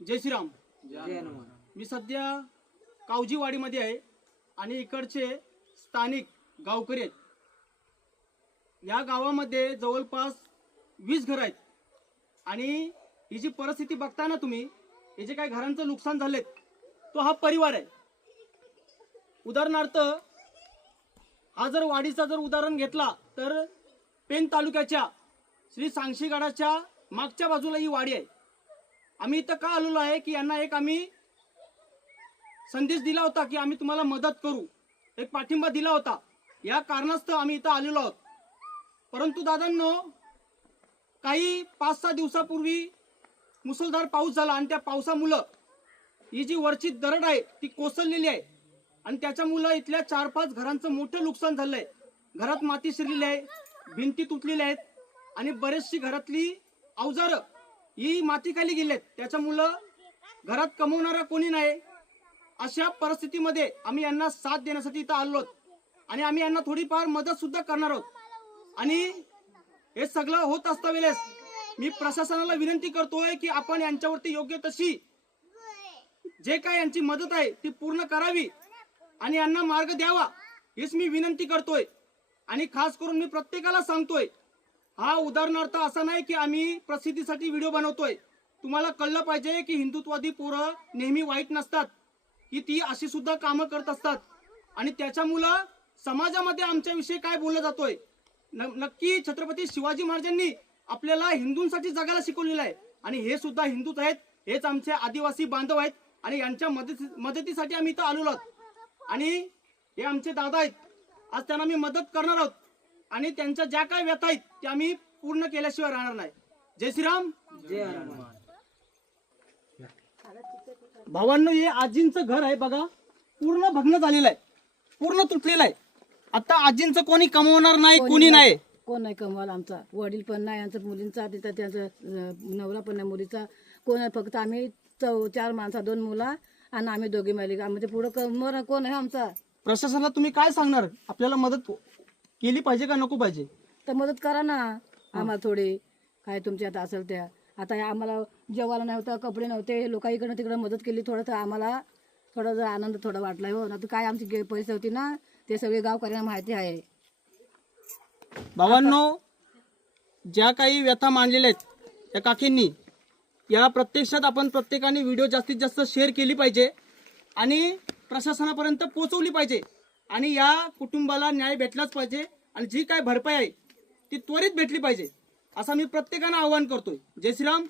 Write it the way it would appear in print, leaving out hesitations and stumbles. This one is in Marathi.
जय श्रीराम. जय हनुमान. मी सध्या कावजीवाडीमध्ये आहे आणि इकडचे स्थानिक गावकरी आहेत. या गावामध्ये जवळपास 20 घर आहेत आणि ही जी परिस्थिती बघता ना तुम्ही, हे जे काही घरांचं नुकसान झालेत तो हा परिवार आहे. उदाहरणार्थ हा जर वाडीचा जर उदाहरण घेतला तर पेन तालुक्याच्या श्री सांगशीगडाच्या मागच्या बाजूला ही वाडी आहे. आम्ही इथं का आलेलो आहे की यांना एक आम्ही संदेश दिला होता की आम्ही तुम्हाला मदत करू, एक पाठिंबा दिला होता. या कारणास्तव आम्ही इथं आलेलो आहोत. परंतु दादांनो, काही 5-6 दिवसापूर्वी मुसळधार पाऊस झाला आणि त्या पावसामुळं ही जी वरची दरड आहे ती कोसळलेली आहे आणि त्याच्यामुळं इथल्या 4-5 घरांचं मोठं नुकसान झालंय. घरात माती शिरलेली आहे, भिंती तुटलेल्या आहेत आणि बरेचशी घरातली अवजारं ही मातीखाली गेलेत. त्याच्यामुळं घरात कमवणारा कोणी नाही. अशा परिस्थितीमध्ये आम्ही यांना साथ देण्यासाठी इथं आलो आणि आम्ही यांना थोडीफार मदत सुद्धा करणार आहोत. आणि हे सगळं होत असता वेळेस मी प्रशासनाला विनंती करतोय की आपण यांच्यावरती योग्य तशी जे काय यांची मदत आहे ती पूर्ण करावी आणि यांना मार्ग द्यावा, हीच मी विनंती करतोय. आणि खास करून मी प्रत्येकाला सांगतोय, हा उदाहरणार्थ असा नाही की आम्ही प्रसिद्धीसाठी व्हिडिओ बनवतोय. तुम्हाला कळलं पाहिजे की हिंदुत्ववादी पोरं नेहमी वाईट नसतात, की ती अशी सुद्धा कामं करत असतात आणि त्याच्यामुळं समाजामध्ये आमच्याविषयी काय बोललं जातोय. नक्की छत्रपती शिवाजी महाराजांनी आपल्याला हिंदूंसाठी जगायला शिकवलेलं आहे आणि हे सुद्धा हिंदूच आहेत. हेच आमचे आदिवासी बांधव आहेत आणि यांच्या मदतीसाठी आम्ही इथं आलेलो आहोत. आणि हे आमचे दादा आहेत, आज त्यांना मी मदत करणार आहोत आणि त्यांच्या ज्या काय व्यथा आहेत त्या आम्ही पूर्ण केल्याशिवाय राहणार नाही. जय श्रीराम. जय हनुमान. भावांनो, हे आजींचं घर आहे बघा, पूर्ण भग्न झालेलं आहे, पूर्ण तुटलेलं आहे. आता आजींचं कोणी कमवणार नाही, कोणी नाही, कोण नाही कमवायला. आमचा वडील पण नाही, आमचा मुलींचा तिथं त्यांचा नवरा पण नाही, मुलीचा कोण आहे. फक्त आम्ही 4 माणसा, 2 मुला आणि आम्ही दोघे मालिका. आमच्या पुढे कमवणार कोण आहे आमचा. प्रशासनाला तुम्ही काय सांगणार? आपल्याला मदत केली पाहिजे का नको पाहिजे? तर मदत करा ना आम्हाला थोडी, काय तुमच्या आता असेल त्या. आता हे आम्हाला जेवायला नव्हतं, कपडे नव्हते, लोक इकडं तिकडं मदत केली. थोडं तर आम्हाला थोडा जर आनंद थोडा वाटलाय. हो ना, तर काय आमची पैसे होती ना ते सगळे गावकऱ्यांना माहिती आहे. भावांनो, ज्या काही व्यथा मांडलेल्या आहेत त्या काकींनी, या प्रत्यक्षात आपण प्रत्येकाने व्हिडिओ जास्तीत जास्त शेअर केली पाहिजे आणि प्रशासनापर्यंत पोहोचवली पाहिजे आणि या कुटुंबाला न्याय भेटलाच पाहिजे आणि जी काय भरपाई आहे ती त्वरित भेटली पाहिजे, असं मी प्रत्येकाला आवाहन करतोय. जय श्रीराम.